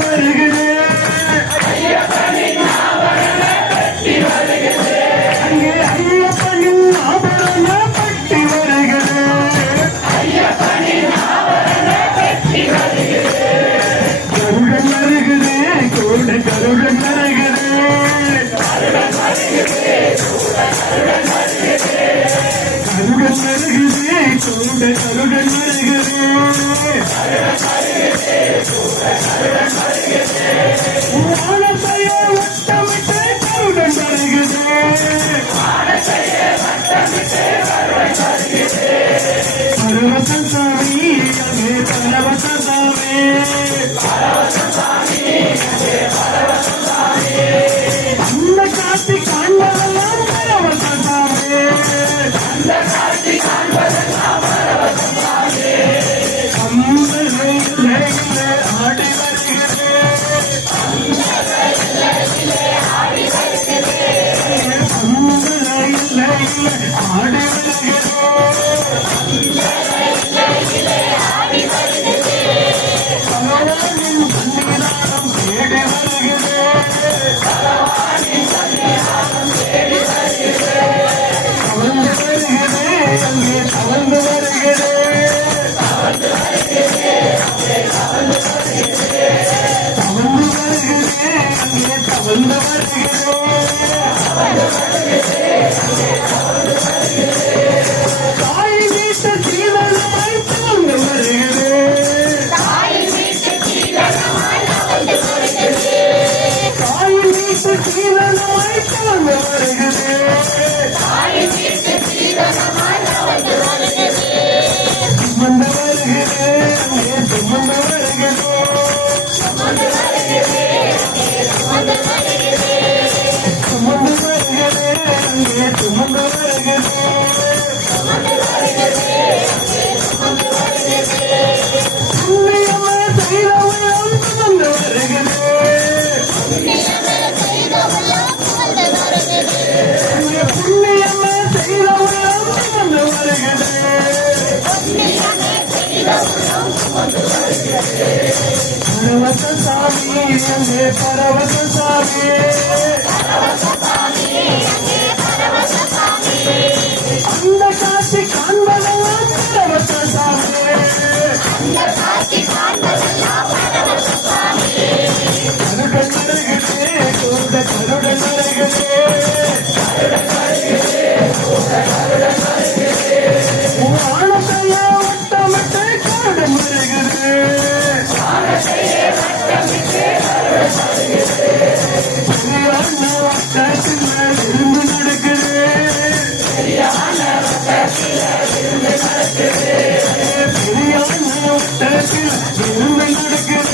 வருகிறே அங்கே ஐயப்பனின் ஆபரண பட்டி வருகிறே கருடன் வருகிறே கூட கருடன் வருகிறே கருடன் வருகிறே கூட கருடன் வருகிறே வானத்தையே வட்டமிட்டு கருடன் வருகிறே பரவச சாமி அங்கே பரவச சாமி அந்த காட்சி காண்பதெல்லாம் பரவச சாமி ஆடி தவழ்ந்து தாய் வீட்டு சீதனமாய் தவழ்ந்து வருகிறே தாய் வீட்டு சீதனமாய் தவழ்ந்து வருகிறே சுமந்து வருகிறே சுமந்து வருகிறே சுமந்து வருகிறே சுமந்து வருகிறே புண்ணியமே செய்தவெல்லாம் சுமந்து வருகிறே புண்ணியமே செய்தவெல்லாம் சுமந்து வருகிறே பரவச சாமி அங்கே பரவச சாமி அந்த காட்சி காண்பதெல்லாம் பரவச சாமி கருடன் வருகிறே கூட கருடன் வருகிறே வானத்தையே வட்டமிட்டு கருடன் வருகிறே பெரியான வட்டத்தில் இருந்து நடக்கிறே பெரியான வட்டத்தில் இருந்து நடக்கிறே